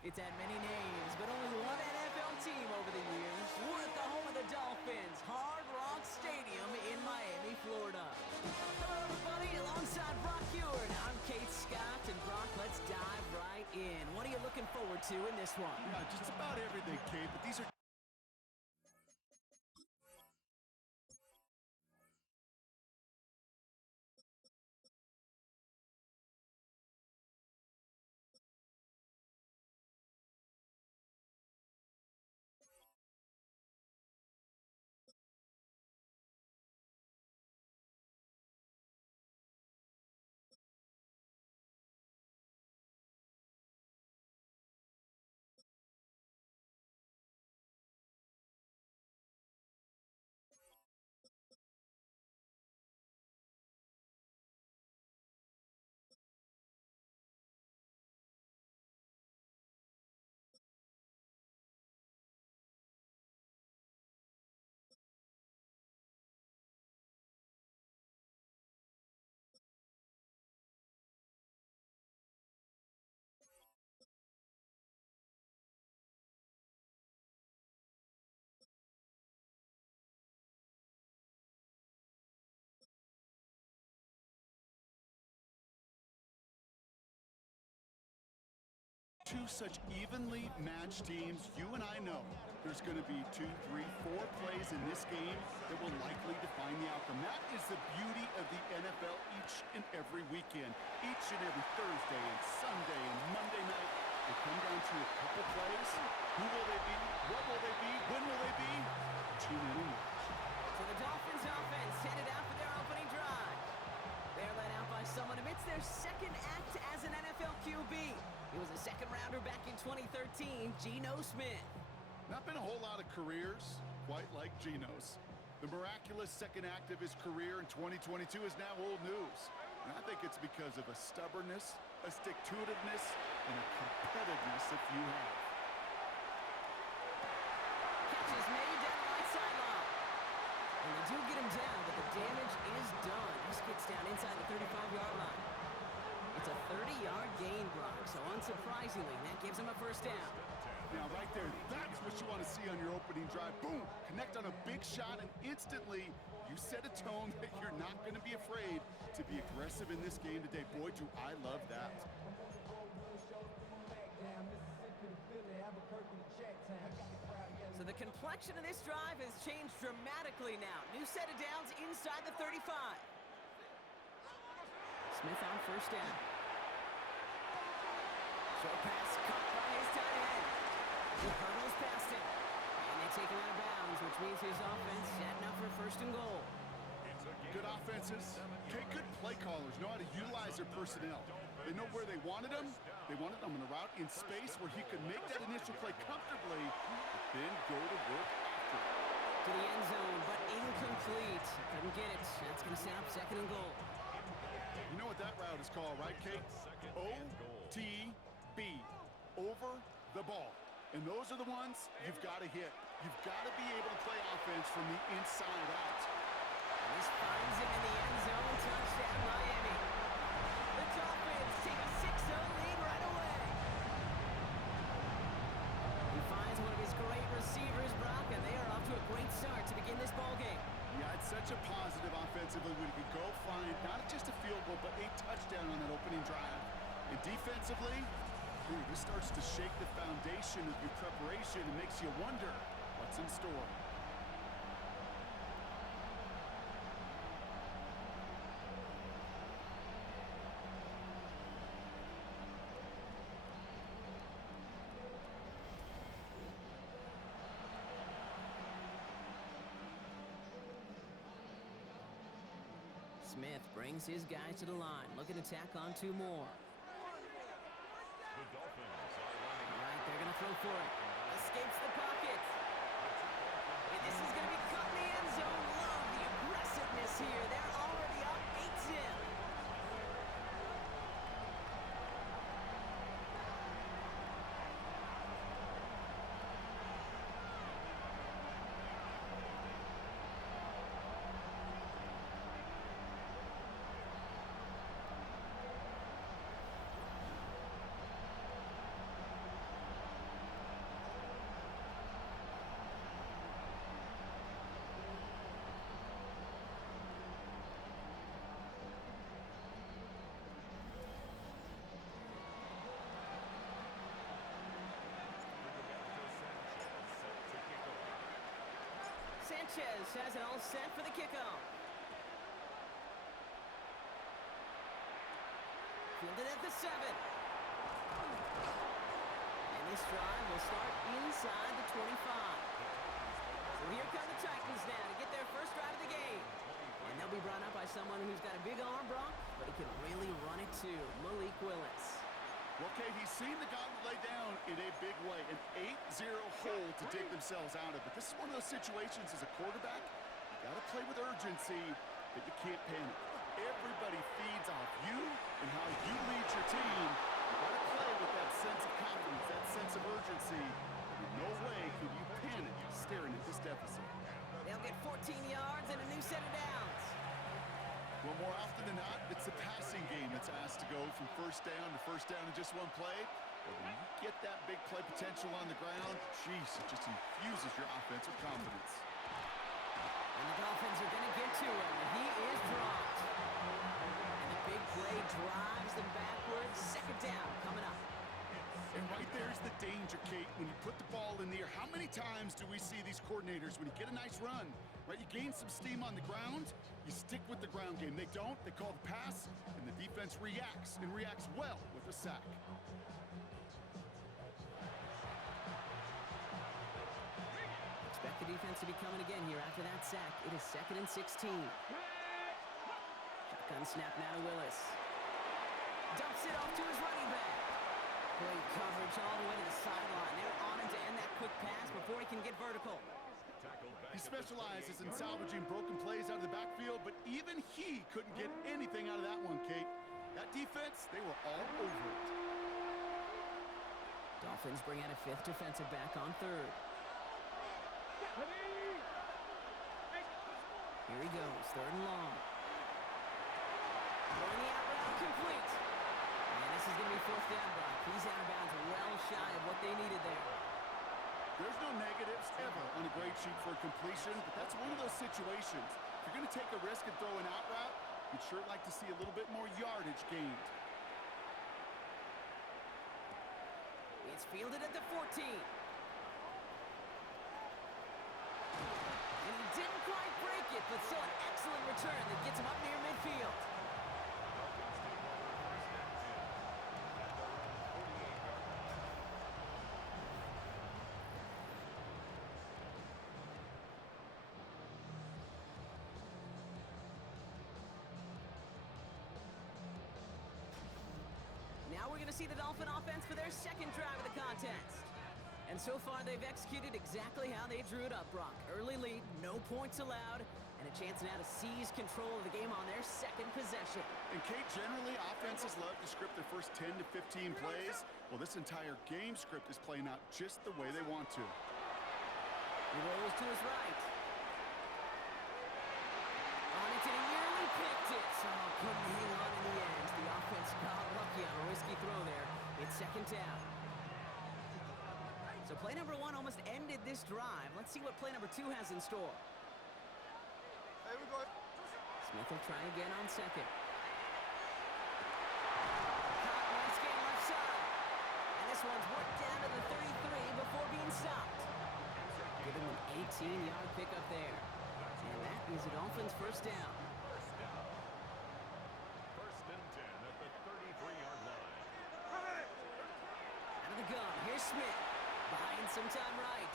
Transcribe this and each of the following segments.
It's had many names, but only one NFL team over the years. We're at the home of the Dolphins, Hard Rock Stadium in Miami, Florida. Hello, everybody. Alongside Brock Hewitt, I'm Kate Scott. And Brock, let's dive right in. What are you looking forward to in this one? Yeah, just about everything, Kate, but these are two such evenly matched teams. You and I know there's going to be 2, 3, 4 plays in this game that will likely define the outcome. That is the beauty of the NFL each and every weekend, each and every Thursday and Sunday and Monday night. They come down to a couple plays. Who will they be? What will they be? When will they be? Tune in and watch. So the Dolphins offense headed out for their opening drive. They're led out by someone amidst their second act as an NFL QB. He was a second-rounder back in 2013, Geno Smith. Not been a whole lot of careers quite like Geno's. The miraculous second act of his career in 2022 is now old news. And I think it's because of a stubbornness, a stick-to-itiveness, and a competitiveness that you have. Catch is made down the right sideline. And they do get him down, but the damage is done. This gets down inside the 35-yard line. It's a 30-yard gain, Brock, so unsurprisingly, that gives him a first down. Now, right there, that's what you want to see on your opening drive. Boom! Connect on a big shot, and instantly, you set a tone that you're not going to be afraid to be aggressive in this game today. Boy, do I love that. So the complexion of this drive has changed dramatically now. New set of downs inside the 35. Smith on first down. Short pass caught by his tight end. He hurdles past him. And they take him out of bounds, which means his offense setting up for first and goal. Good offenses, okay, good play callers know how to utilize their personnel. They know where they wanted him. They wanted him in a route in space where he could make that initial play comfortably, but then go to work after. To the end zone, but incomplete. Couldn't get it. That's going to set up second and goal. You know what that route is called, right, Kate? OTB, over the ball. And those are the ones you've got to hit. You've got to be able to play offense from the inside out. And this finds him in the end zone. Touchdown, Miami. The Dolphins take a 6-0 lead right away. He finds one of his great receivers, Brock, and they are off to a great start to begin this ballgame. Yeah, it's such a positive offensively when you can go find not just a field goal, but a touchdown on that opening drive. And defensively, this starts to shake the foundation of your preparation and makes you wonder what's in store. Smith brings his guys to the line, looking to tack on 2 more. The Dolphins are running. All right, they're going to throw for it. Escapes the pocket. And this is going to be caught in the end zone. Love the aggressiveness here. They're already up 8-0. Sanchez has it all set for the kickoff. Fielded at the 7. And this drive will start inside the 25. So here come the Titans now to get their first drive of the game. And they'll be brought up by someone who's got a big arm, Brock, but he can really run it too, Malik Willis. Well, Kate, he's seen the gauntlet lay down in a big way, an 8-0 hole to dig themselves out of. But this is one of those situations as a quarterback, you got to play with urgency, but you can't panic. Everybody feeds off you and how you lead your team. You got to play with that sense of confidence, that sense of urgency. In no way can you panic staring at this deficit. They'll get 14 yards and a new set of downs. Well, more often than not, it's the passing game that's asked to go from first down in just one play. But when you get that big play potential on the ground, jeez, it just infuses your offense with confidence. And the Dolphins are going to get to him. He is dropped. And the big play drives them backwards. Second down coming up. And right there's the danger, Kate. When you put the ball in the air, how many times do we see these coordinators, when you get a nice run, right, you gain some steam on the ground, you stick with the ground game. They don't. They call the pass, and the defense reacts, and reacts well with a sack. Expect the defense to be coming again here after that sack. It is 2nd and 16. Shotgun snap now to Willis. Dumps it off to his running back. Great coverage all the way to the sideline. They're on him to end that quick pass before he can get vertical. He specializes in salvaging broken plays out of the backfield, but even he couldn't get anything out of that one, Kate. That defense, they were all over it. Dolphins bring out a 5th defensive back on 3rd. Here he goes, 3rd and long. Throwing the out route complete. And this is going to be 4th down, Brock. He's out of bounds well shy of what they needed there. There's no negatives ever on a grade sheet for completion, but that's one of those situations. If you're going to take a risk and throw an out route, you'd sure like to see a little bit more yardage gained. It's fielded at the 14. And he didn't quite break it, but still an excellent return that gets him up near midfield. Now we're going to see the Dolphin offense for their second drive of the contest. And so far, they've executed exactly how they drew it up, Brock. Early lead, no points allowed, and a chance now to seize control of the game on their second possession. And Kate, generally, offenses love to script their first 10 to 15 plays. Well, this entire game script is playing out just the way they want to. He rolls to his right. On it, and he nearly picked it. So couldn't hang on in the end. The offense got lucky on a risky throw there. It's 2nd down. So play number 1 almost ended this drive. Let's see what play number 2 has in store. Hey, we're going. Smith will try again on 2nd. Caught, nice gain left side. And this one's worked down to the 33 before being stopped. Give him an 18-yard pickup there. And that is a Dolphins' first down. First and 10 at the 33-yard line. Out of the gun, here's Smith. Buying some time right.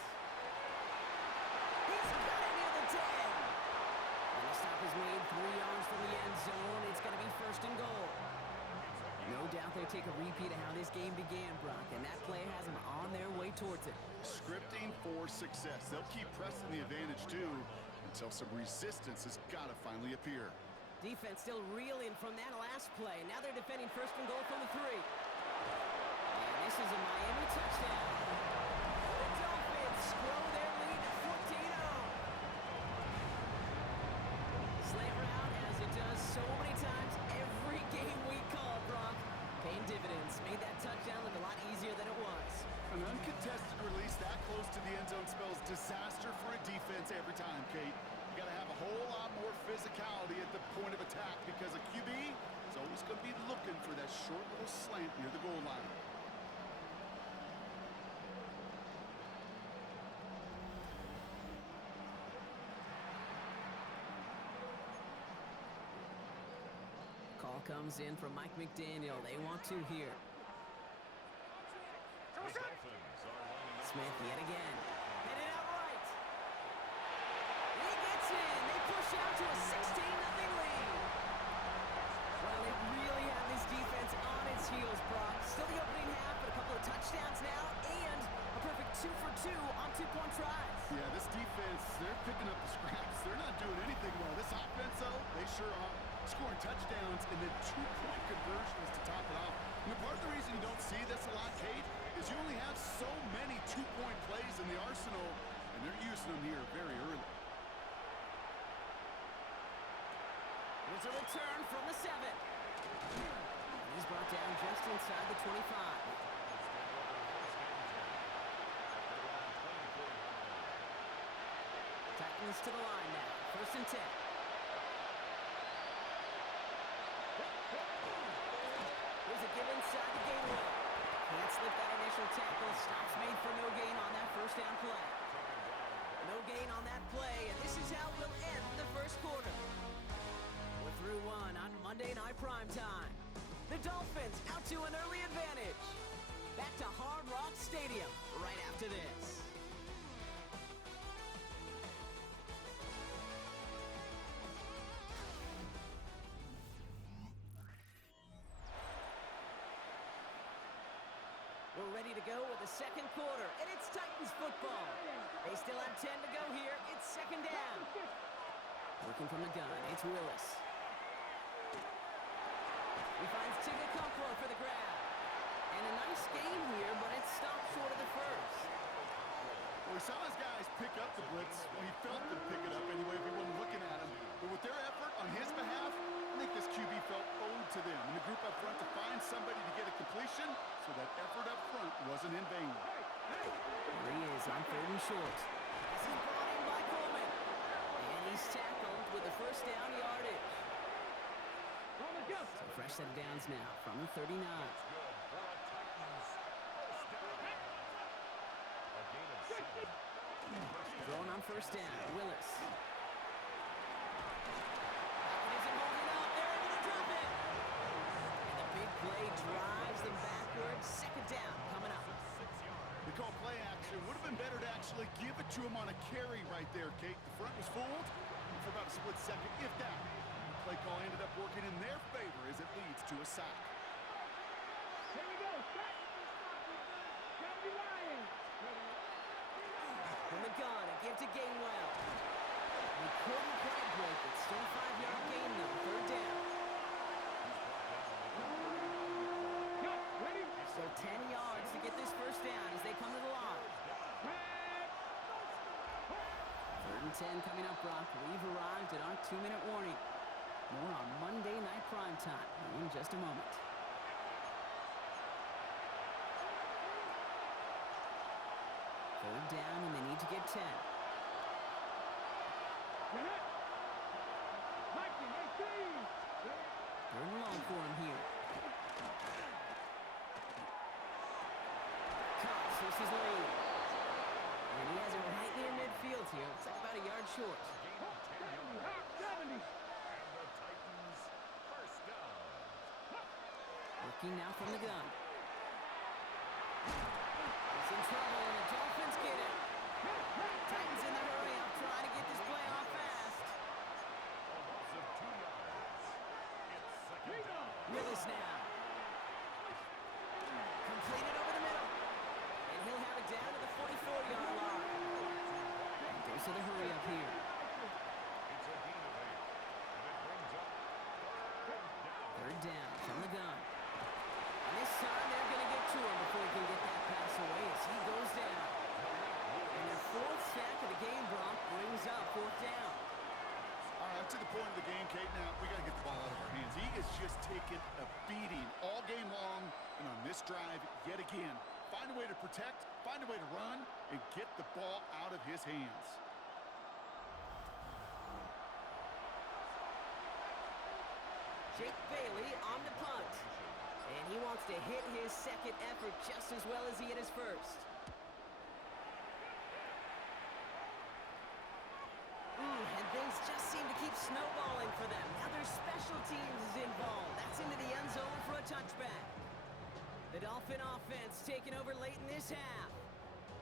He's got it near the 10. And the stop is made 3 yards from the end zone. It's going to be 1st and goal. No doubt they take a repeat of how this game began, Brock, and that play has them on their way towards it. Scripting for success. They'll keep pressing the advantage, too, until some resistance has got to finally appear. Defense still reeling from that last play. Now they're defending 1st and goal from the 3. And this is a Miami touchdown. The Dolphins grow their lead to 14-0. Slant route, as it does so many times every game we call, Brock. Paying dividends. Made that touchdown look a lot easier than it was. An uncontested release that close to the end zone spells disaster for a defense every time, Kate. You got to have a whole lot more physicality at the point of attack because a QB is always going to be looking for that short little slant near the goal line. comes in from Mike McDaniel. They want two here. Smith yet again. Headed out right. He gets in. They push out to a 16-0 lead. Well, they really have this defense on its heels, Brock. Still the opening half, but a couple of touchdowns now, and a perfect 2 for 2 on two-point tries. Yeah, this defense, they're picking up the scraps. They're not doing anything well. This offense, though, they sure are. Scoring touchdowns and then two-point conversions to top it off. And part of the reason you don't see this a lot, Kate, is you only have so many two-point plays in the arsenal, and they're using them here very early. Here's a return from the 7. He's brought down just inside the 25. Titans to the line now. 1st and 10. Here's a give inside the Gainwell. Can't slip that initial tackle. Stops made for no gain on that first down play. No gain on that play, and this is how we'll end the first quarter. We're through one on Monday Night Primetime. The Dolphins out to an early advantage. Back to Hard Rock Stadium right after this. We're ready to go with the second quarter, and it's Titans football. They still have 10 to go here. It's 2nd down. Working from the gun, it's Willis. He finds Tigger for the grab. And a nice game here, but it stopped short of the first. Well, we saw his guys pick up the blitz. Well, he felt them pick it up anyway if he wasn't looking at him. But with their effort on his behalf, I think this QB felt owed to them. And the group up front to find somebody to get a completion, so that effort up front wasn't in vain. There he is on 3rd and short. This is brought in by Coleman. And he's tackled with a first down yardage. So fresh set of downs now from the 39. Throwing on 1st down, Willis. It isn't holding up. They're able to drop it. And the big play drives them backwards. 2nd down coming up. They call play action. Would have been better to actually give it to him on a carry right there, Kate. The front was fooled for about a split second, if that. The play call ended up working in their favor as it leads to a sack. Here we go. County Lions. From the gun, a give to Gainwell. He couldn't quite break it. Still a 5-yard gain, though. 3rd down. So 10 yards to get this first down as they come to the line. 3rd and 10 coming up, Brock. We've arrived at our 2-minute warning. More on Monday Night Primetime in just a moment. Third down, and they need to get 10. 3rd and long for him here. Cuts his lead. And he has it right near midfield here. It's like about a yard short. 70. Working now from the gun. He's in trouble, and the Dolphins get it. Titans in the hurry up, trying to get this play off fast. Willis now. Completed over the middle. And he'll have it down to the 44-yard line. And goes to the hurry up here. Third down from the gun. And this time they're going to get to him before he can get that pass away as he goes down. And their 4th sack of the game, Brock, brings up 4th down. All right, to the point of the game, Kate. Now, we got to get the ball out of our hands. He is just taking a beating all game long. And on this drive, yet again, find a way to protect, find a way to run, and get the ball out of his hands. Jake Bailey on the punt. And he wants to hit his second effort just as well as he hit his first. And things just seem to keep snowballing for them. Now their special teams is involved. That's gets into the end zone for a touchback. The Dolphin offense taking over late in this half.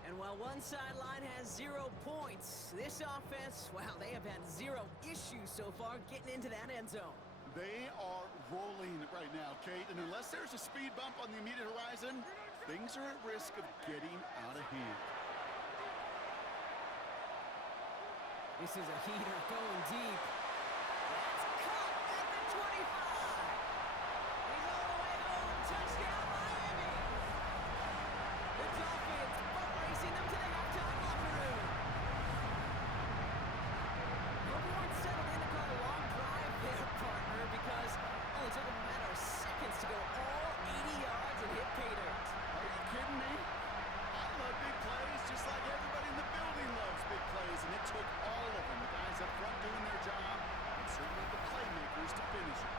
And while one sideline has 0 points, this offense, well, they have had 0 issues so far getting into that end zone. They are rolling right now, Kate, and unless there's a speed bump on the immediate horizon, things are at risk of getting out of hand. This is a heater going deep. That's caught at the 25. He's all the way home. Touchdown, Miami. The Dolphins boat racing them to the halftime locker room. Everyone settled in to call a long drive there, partner, because it only took them a matter of seconds to go all 80 yards and hit pay dirt. Are you kidding me? I love big plays just like everybody in the building loves big plays, and it took all of them, the guys up front doing their job, and certainly the playmakers to finish it.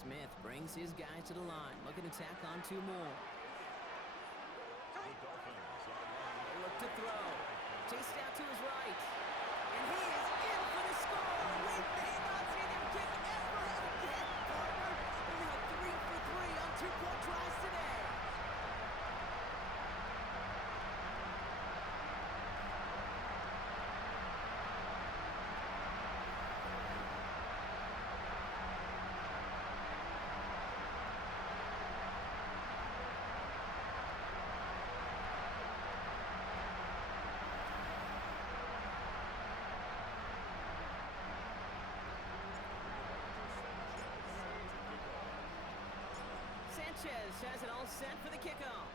Smith brings his guys to the line, looking to tack on 2 more. The Dolphins are lined They look to throw. Chased out to his right. And he is in for the score. We may not see them kick ever again, partner. They're now 3 for 3 on 2-point tries today. Sanchez has it all set for the kickoff.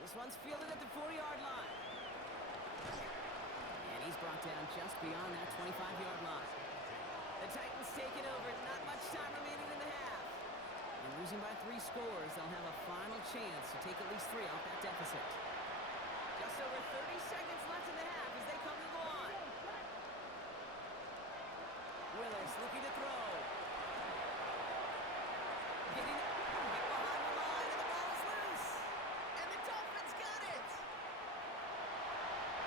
This one's fielded at the 40-yard line. And he's brought down just beyond that 25-yard line. The Titans taking over. Not much time remaining in the half. And losing by 3 scores, they'll have a final chance to take at least 3 off that deficit. Just over 30 seconds left in the half as they come to the line. Willis looking to throw. Getting it behind the line, and the ball is loose. And the Dolphins got it.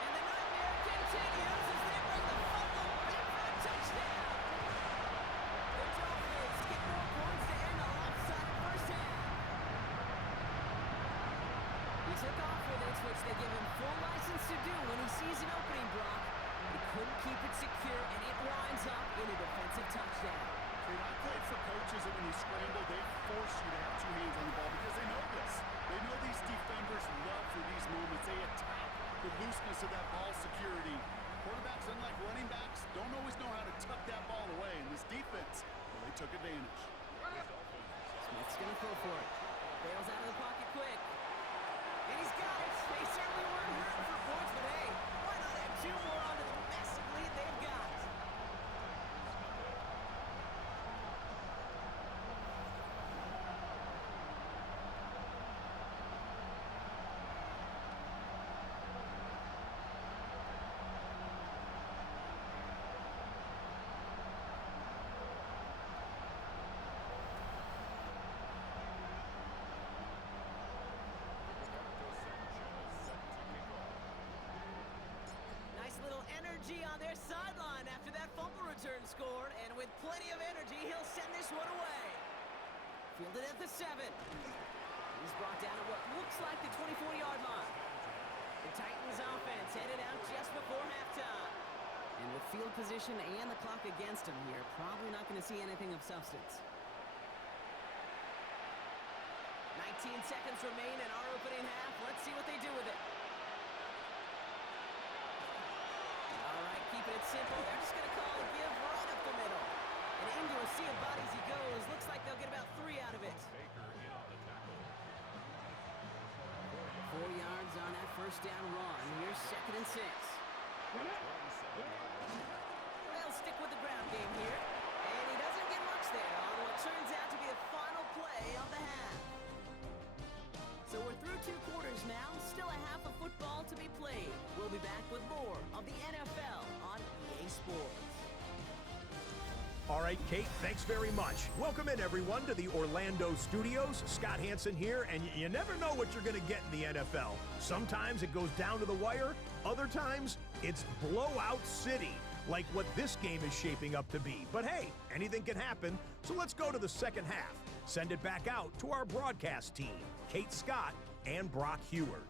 And the nightmare continues as they bring the fumble back for a touchdown. The Dolphins get more points to end a lopsided first half. He took off with it, which they give him full license to do when he sees an opening, Brock. He couldn't keep it secure, and it winds up in a defensive touchdown. Kate, I played for coaches that when you scramble, they force you to have 2 hands on the ball because they know this. They know these defenders love for these moments. They attack the looseness of that ball security. Quarterbacks, unlike running backs, don't always know how to tuck that ball away. And this defense, well, they took advantage. Smith's going to throw for it. Bails out of the pocket quick. And he's got it. They certainly weren't hurting for points, but hey, why not add 2 more onto the massive lead they've got? Nice little energy on their sideline after that fumble return scored, and with plenty of energy, he'll send this one away. Fielded at the 7. He's brought down at what looks like the 24-yard line. The Titans offense headed out just before halftime. And with field position and the clock against him here, probably not going to see anything of substance. 19 seconds remain in our opening half. Let's see what they do with it. All right, keeping it simple. They're just going to call a give right up the middle. And into a sea of bodies he goes. Looks like they'll get about 3 out of it. Baker in on the tackle. 4 yards on that first down run. Here's 2nd and 6. They'll stick with the ground game here. And he doesn't get much there on what turns out to be the final play of the half. So we're through 2 quarters now. Still a half of football to be played. We'll be back with more of the NFL on EA Sports. All right, Kate, thanks very much. Welcome in, everyone, to the Orlando studios. Scott Hansen here, and you never know what you're going to get in the NFL. Sometimes it goes down to the wire. Other times, it's blowout city, like what this game is shaping up to be. But hey, anything can happen, so let's go to the second half. Send it back out to our broadcast team, Kate Scott and Brock Heward.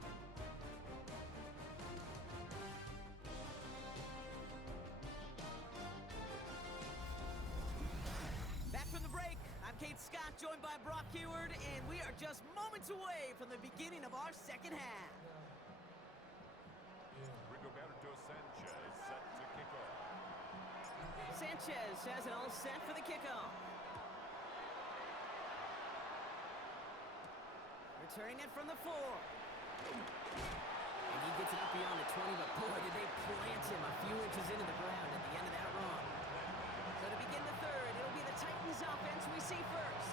From the break, I'm Kate Scott, joined by Brock Heward, and we are just moments away from the beginning of our second half. Rigoberto Sanchez set to kick off. Sanchez has it all set for the kickoff. Returning it from the 4. And he gets it up beyond the 20, but boy, did they plant him a few inches into the ground at the end of that run. So to begin the third, it'll be the Titans offense we see first.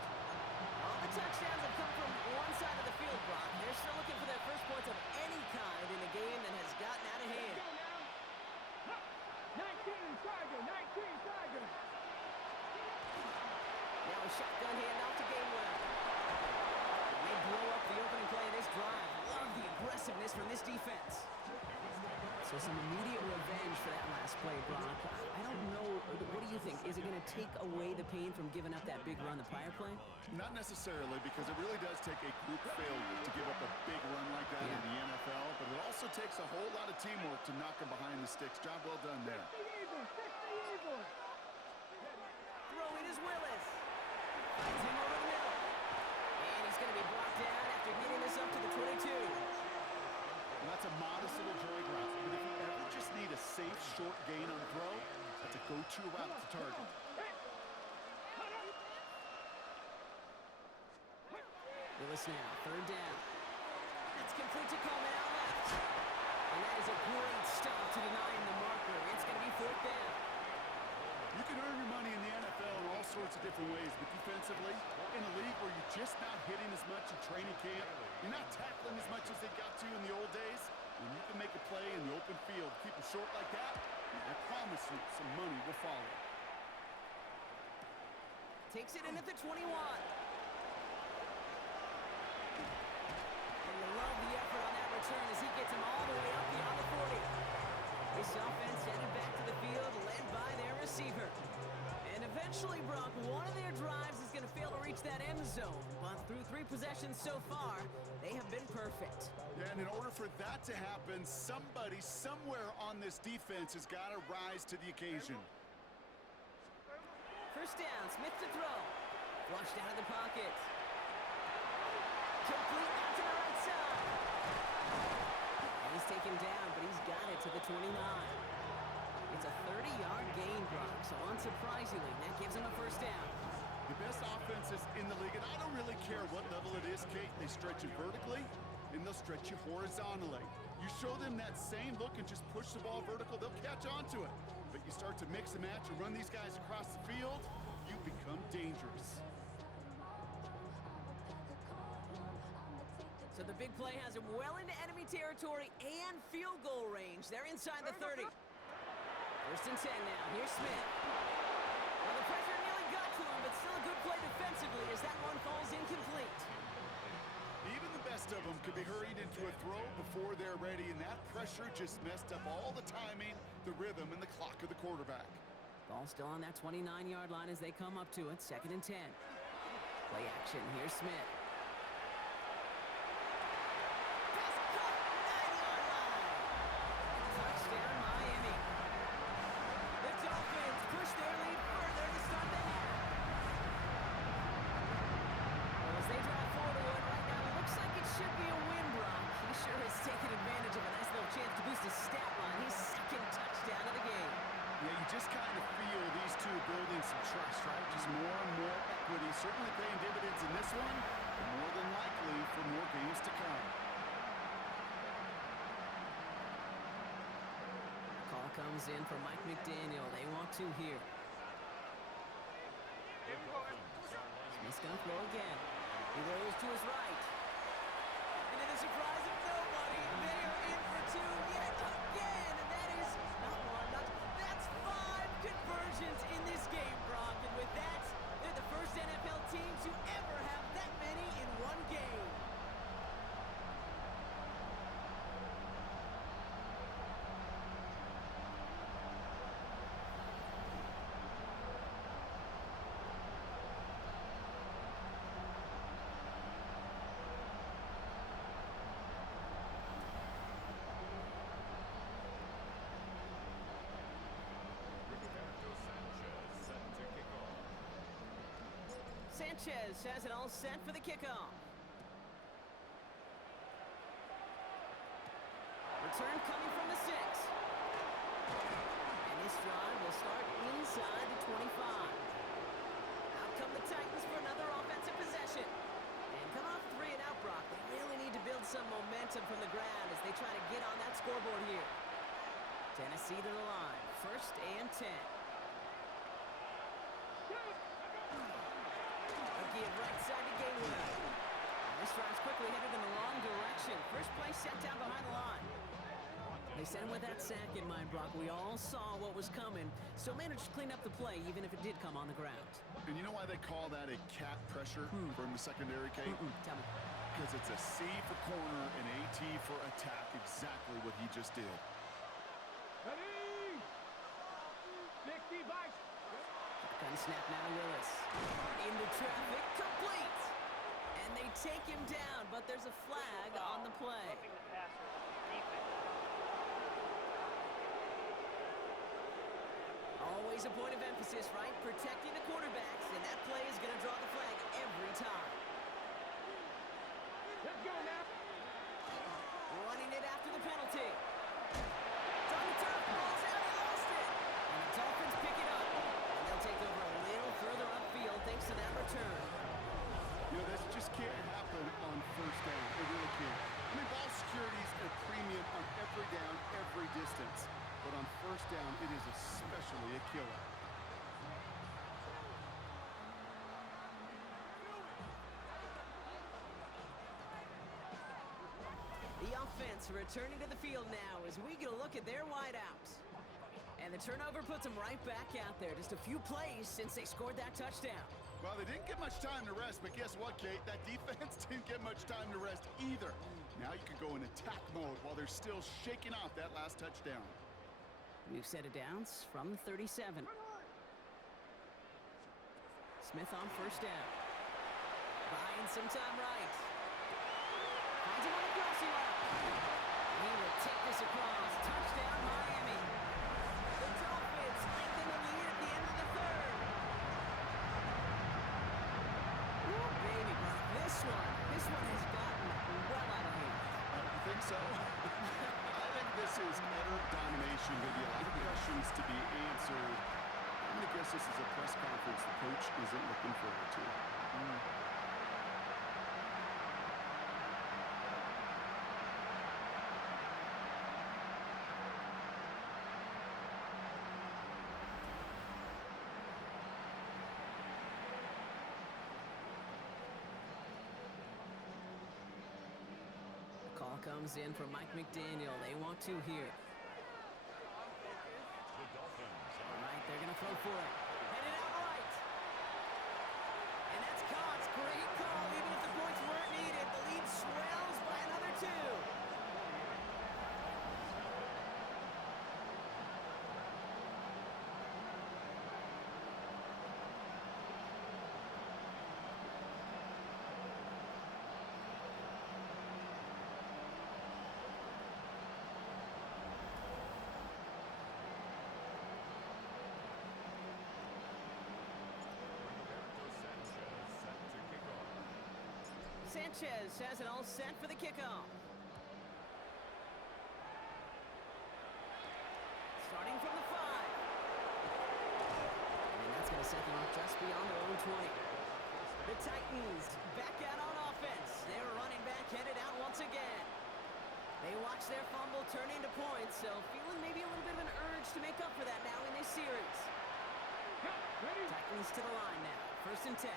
All the touchdowns have come from one side of the field, Brock. They're still looking for their first points of any kind in a game that has gotten out of hand. 19 Tiger, 19 Tiger. Now a shotgun handoff to Gainwell. They blow up the opening play of this drive. Love the aggressiveness from this defense. So some immediate revenge for that last play, Brock. I don't know. What do you think? Is it going to take away the pain from giving up that big run the prior play? Not necessarily, because it really does take a group failure to give up a big run like that in the NFL, but it also takes a whole lot of teamwork to knock them behind the sticks. Job well done there. Throwing is Willis. Finds him over the middle. And he's going to be brought down after getting this up to the 22. Well, that's a modest little drag route, but if you ever just need a safe, short gain on the throw, that's a go-to route to target. Willis now, third down. That's complete to Coleman out left. And that is a great stop to denying the marker. It's going to be fourth down. You can earn your money in the NFL in all sorts of different ways, but defensively, in a league where you're just not hitting as much in training camp, you're not tackling as much as they got to in the old days, when you can make a play in the open field, keep it short like that, I promise you some money will follow. Takes it in at the 21. And you love the effort on that return as he gets him all the way up beyond the 40. This offense headed back to the field, led by their receiver. And eventually, Brock, one of their drives is going to fail to reach that end zone. But through 3 possessions so far, they have been perfect. Yeah, and in order for that to happen, somebody somewhere on this defense has got to rise to the occasion. First down, Smith to throw. Flushed out of the pocket. Complete out to the right side. And he's taken down, but he's got it to the 29. It's a 30-yard gain, Brock, so unsurprisingly, that gives him a first down. The best offenses in the league, and I don't really care what level it is, Kate, they stretch you vertically, and they'll stretch you horizontally. You show them that same look and just push the ball vertical, they'll catch on to it. But you start to mix and match and run these guys across the field, you become dangerous. So the big play has him well into enemy territory and field goal range. They're inside the 30. First and 10 now. Here's Smith. Well, the pressure nearly got to him, but still a good play defensively as that one falls incomplete. Even the best of them could be hurried into a throw before they're ready, and that pressure just messed up all the timing, the rhythm, and the clock of the quarterback. Ball still on that 29-yard line as they come up to it. Second and 10. Play action. Here's Smith. Pass caught. 9-yard line. Touchdown, Miami. The Dolphins push their lead further to start the half. Well, as they drive forward right now, it looks like it should be a win, Brock. He sure has taken advantage of a nice little chance to boost his stat line. His second touchdown of the game. Yeah, you just kind of feel these two building some trust, right? Just more and more equity, certainly paying dividends in this one, and more than likely for more games to come. Call comes in for Mike McDaniel. They want 2 here. Smith's gonna throw again. He rolls to his right. And to the surprise of nobody, they are in for 2 yet again. And that is not one, that's 5 conversions in this game, Brock. Sanchez has it all set for the kickoff. Return coming from the 6. And this drive will start inside the 25. Out come the Titans for another offensive possession. And come off 3 and out, Brock. They really need to build some momentum from the ground as they try to get on that scoreboard here. Tennessee to the line. 1st and 10. A give right side to Gainwell. This drive's quickly headed in the wrong direction. First play set down behind the line. They sent him with that sack in mind, Brock. We all saw what was coming. Still managed to clean up the play, even if it did come on the ground. And you know why they call that a cat pressure from the secondary, Kate? Tell me. Because it's a C for corner and AT for attack. Exactly what he just did. Ready? 60 bikes. Gun snap now, Willis. Into traffic, complete! And they take him down, but there's a flag on the play. Always a point of emphasis, right? Protecting the quarterbacks, and that play is going to draw the flag every time. Let's go now. Running it after the penalty. It's on the turf, ball's out, he lost it! And the Dolphins pick it up. And they'll take over a little further upfield thanks to that return. You know, this just can't happen on 1st down. It really can't. I mean, ball security is a premium on every down, every distance. But on 1st down, it is especially a killer. The offense returning to the field now as we get a look at their wideouts. And the turnover puts them right back out there. Just a few plays since they scored that touchdown. Well, they didn't get much time to rest, but guess what, Kate? That defense didn't get much time to rest either. Now you can go in attack mode while they're still shaking off that last touchdown. New set of downs from the 37. Smith on 1st down. Buying some time right. Finds him on the crossing route. He will take this across. Touchdown, Miami. The Dolphins lengthen the lead at the end of the 3rd. Ooh, baby, Brock. This one has gotten well out of hand. You think so? I think this is utter domination. There'll be a lot of questions to be answered. I'm going to guess this is a press conference the coach isn't looking forward to. Call comes in from Mike McDaniel. They want 2 here. The Dolphins All right, they're going to throw for it. Headed out right. And that's caught. Great call. Even if the points weren't needed, the lead swells by another 2. Sanchez has it all set for the kickoff. Starting from the 5. And that's going to set them up just beyond their own 20. The Titans back out on offense. They're running back headed out once again. They watch their fumble turn into points, so feeling maybe a little bit of an urge to make up for that now in this series. Titans to the line now. 1st and 10.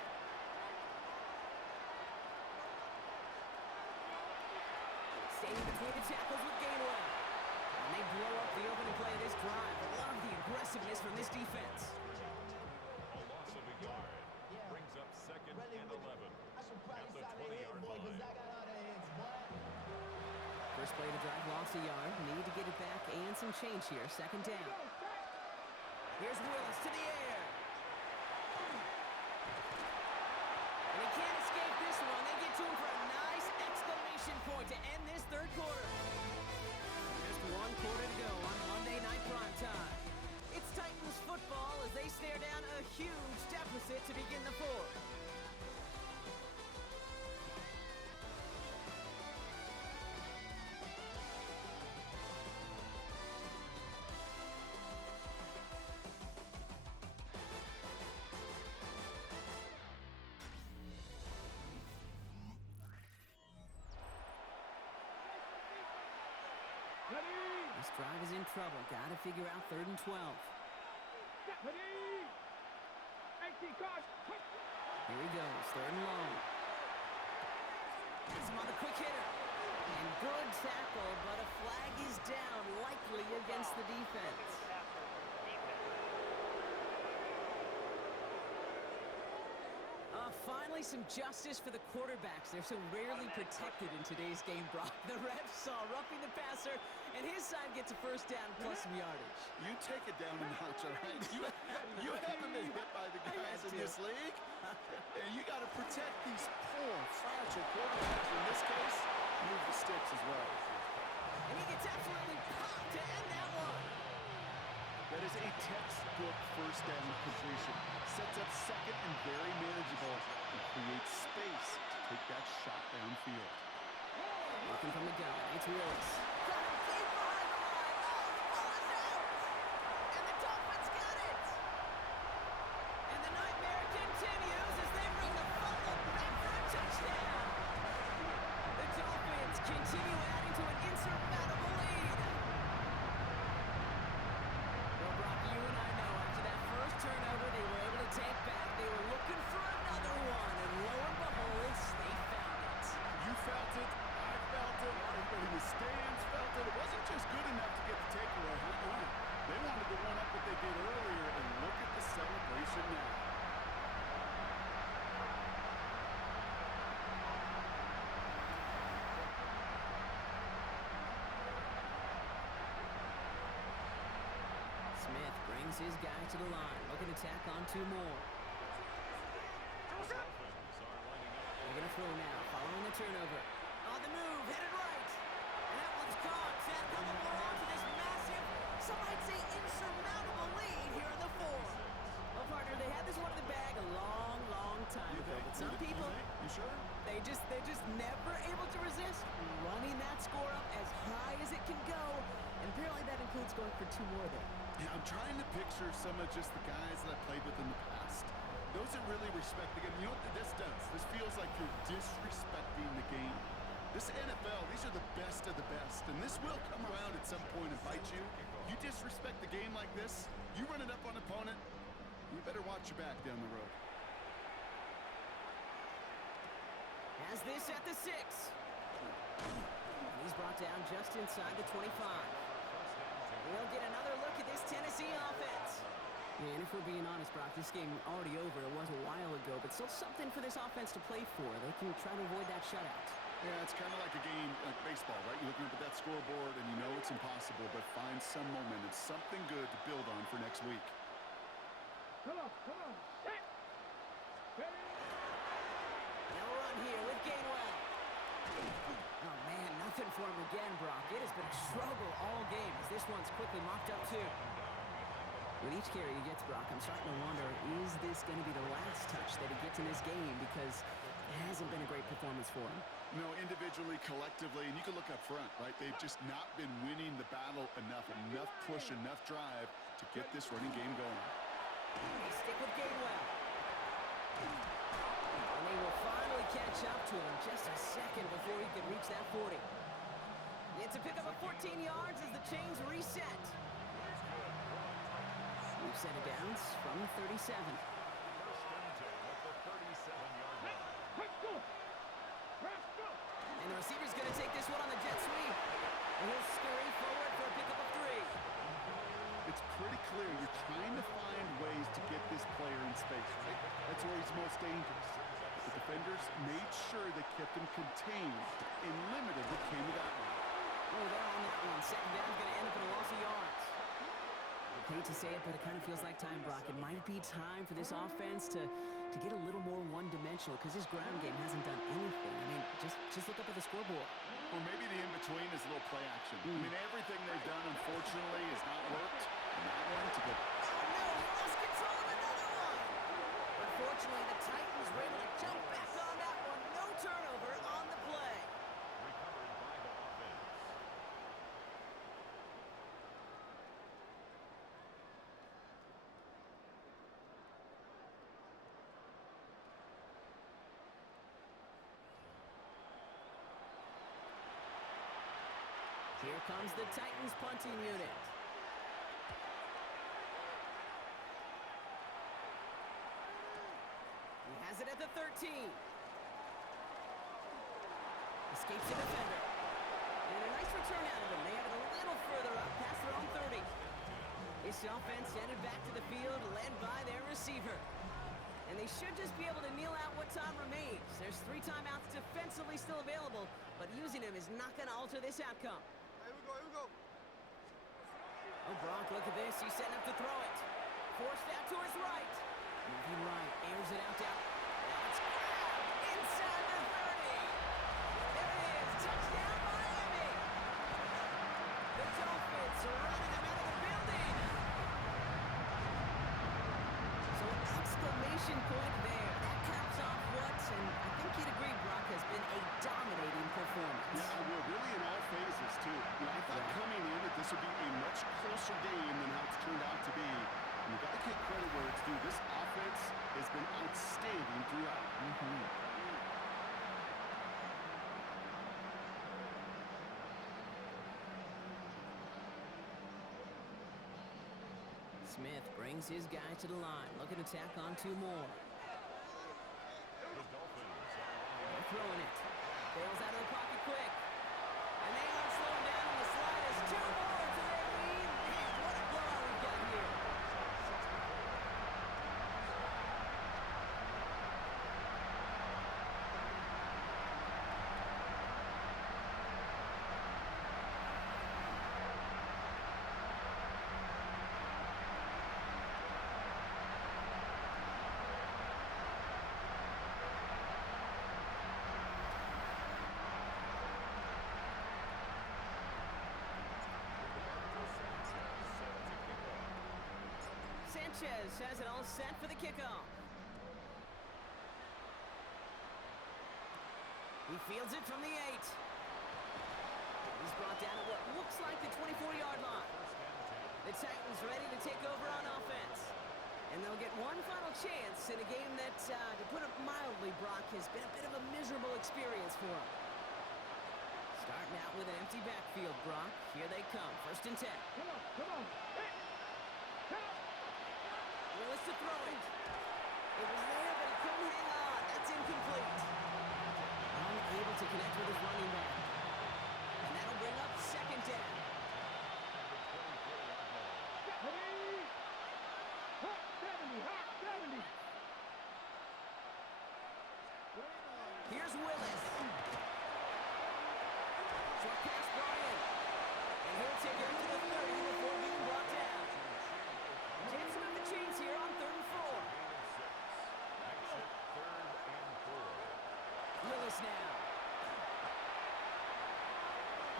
Staying between the tackles with Gainwell. And they blow up the opening play of this drive. Love the aggressiveness from this defense. a loss of a yard. Brings up 2nd and 11 at the 20-yard line. First play of the drive, lost a yard. Need to get it back and some change here. 2nd down. Here's Willis to the air. And he can't escape this one. They get to him for a nice exclamation point to end this 3rd quarter. Just 1 quarter to go on Monday Night Primetime. It's Titans football as they stare down a huge deficit to begin the 4th. This drive is in trouble. Got to figure out 3rd and 12. Ready? 18 guard. Here he goes, 3rd and long. Gets him on the quick hitter. And good tackle, but a flag is down, likely against the defense. Finally, some justice for the quarterbacks. They're so rarely protected in today's game, Brock. The ref saw roughing the passer, and his side gets a first down plus some yardage. You take it down a notch, all right? You haven't been hit by the guys in this league. And you got to protect these poor, fragile quarterbacks. In this case, move the sticks as well. And he gets absolutely popped to end that one. That is a textbook first down completion. Sets up second and very manageable and creates space to take that shot downfield. Looking from the gun, it's Willis. Got him deep behind the line. Oh, the ball is out. And the Dolphins got it. And the nightmare continues as they bring the fumble back for a touchdown. The Dolphins continue adding to an insurmountable lead. Well, Brock, you and I know after that first turnover they were able to take back. They were looking for another one, and lo and behold, they found it. You felt it. I felt it. Everybody in the stands felt it. It wasn't just good enough to get the takeaway. They wanted to one up what they did earlier, and look at the celebration now. Smith brings his guy to the line, looking to tack on 2 more. They're going to throw now, following the turnover. On the move, headed right. And that one's gone. San Antonio will on to this massive, some might say insurmountable lead here in the 4th. Well, partner, they had this one in the bag a long, long time ago. But some people, You sure? they're just never able to resist running that score up as high as it can go. And apparently that includes going for 2 more there. Yeah, I'm trying to picture some of just the guys that I played with in the past. Those that really respect the game. You know what this does? This feels like you're disrespecting the game. This NFL, these are the best of the best, and this will come around at some point and bite you. You disrespect the game like this, you run it up on an opponent, you better watch your back down the road. Has this at the 6. He's brought down just inside the 25. We'll get another look at this Tennessee offense. And if we're being honest, Brock, this game already over. It was a while ago, but still something for this offense to play for. They can try to avoid that shutout. Yeah, it's kind of like a game like baseball, right? You're looking up at that scoreboard and you know it's impossible, but find some momentum, something good to build on for next week. Come on. Set. Ready? They'll run here with Gainwell. Oh, man, nothing for him again, Brock. It has been a struggle all game as this one's quickly mopped up, too. With each carry he gets, Brock, I'm starting to wonder, is this going to be the last touch that he gets in this game? Because it hasn't been a great performance for him. No, individually, collectively, and you can look up front, right? They've just not been winning the battle enough push, enough drive to get this running game going. They stick with Gainwell. And they will finally catch up to him just a second before he could reach that 40. It's a pickup of 14 yards as the chains reset. We've set it down from 37. And the receiver's going to take this one on the jet sweep. And he'll scurry forward for a pickup of 3. It's pretty clear you're trying to find ways to get this player in space, right? That's where he's most dangerous. The defenders made sure they kept him contained and limited what came of that one. Oh, they're on that one. Second down's going to end up in a loss of yards. I hate to say it, but it kind of feels like time, Brock. It might be time for this offense to get a little more one-dimensional because his ground game hasn't done anything. I mean, just look up at the scoreboard. Or maybe the in-between is a little play action. I mean, everything they've done, unfortunately, has not worked. And that one to go. Oh, no, he lost control of another one. Unfortunately, the Titans were able to jump back on that one. No turnover on the play. Recovered by the offense. Here comes the Titans punting unit. He has it at the 13. Escapes the defender. And a nice return out of him. They have it a little further up past their own 30. This offense headed back to the field, led by their receiver. And they should just be able to kneel out what time remains. There's 3 timeouts defensively still available, but using them is not going to alter this outcome. Here we go, here we go. Oh, Brock, look at this. He's setting up to throw it. Forced out to his right. Moving right, airs it out down. Now it's grabbed inside the 30. There it is. Touchdown, Miami. The Dolphins are running him out of the building. So an exclamation point there. That caps off what, and I think you'd agree, Brock, has been a dominating performance. Yeah, I will. Really in all phases, too. You know, I thought coming in that this would be a much closer game than how it's turned out to be. And you got to give credit where it's due. This offense has been outstanding throughout. Smith brings his guy to the line, looking to tack on 2 more. The Dolphins are They're throwing it. Bails out of the pocket quick. And they aren't slowing down on the slide as 2 more to their lead. Man, what a blowout we've got here. Sanchez has it all set for the kickoff. He fields it from the 8. He's brought down at what looks like the 24-yard line. The Titans ready to take over on offense. And they'll get one final chance in a game that, to put it mildly, Brock, has been a bit of a miserable experience for them. Starting out with an empty backfield, Brock. Here they come. 1st and 10. Come on. Hey. Help. Willis to throw it. It was there, but he couldn't hang on. That's incomplete. Unable to connect with his running back. And that'll bring up 2nd down. Ready. Hot 70. Here's Willis. Short pass brought in. And he'll take it up to the 30 before being brought down. Chance to move the chains here on 3rd and 4. Exit 3rd and 4. Willis now.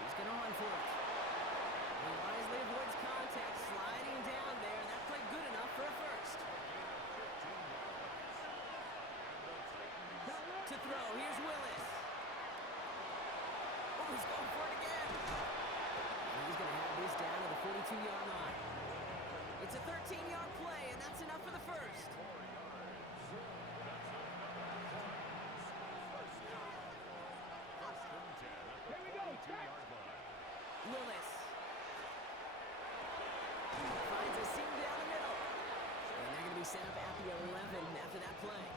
He's going to run for it. He wisely avoids contact, sliding down there. That played good enough for a first. To throw, here's Willis. Oh, he's going for it again. And he's going to have this down to the 42-yard line. It's a 13-yard play, and that's enough for the first. Here we go. Willis finds a seam down the middle. And they're going to be set up at the 11 after that play.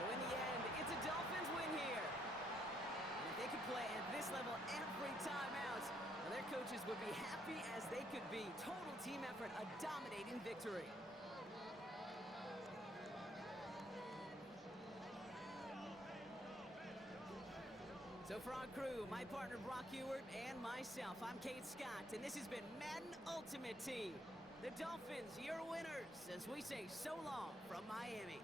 So in the end, it's a Dolphins win here. And if they could play at this level every time out, well, their coaches would be happy as they could be. Total team effort, a dominating victory. So for our crew, my partner Brock Ewert and myself, I'm Kate Scott, and this has been Madden Ultimate Team. The Dolphins, your winners, as we say so long from Miami.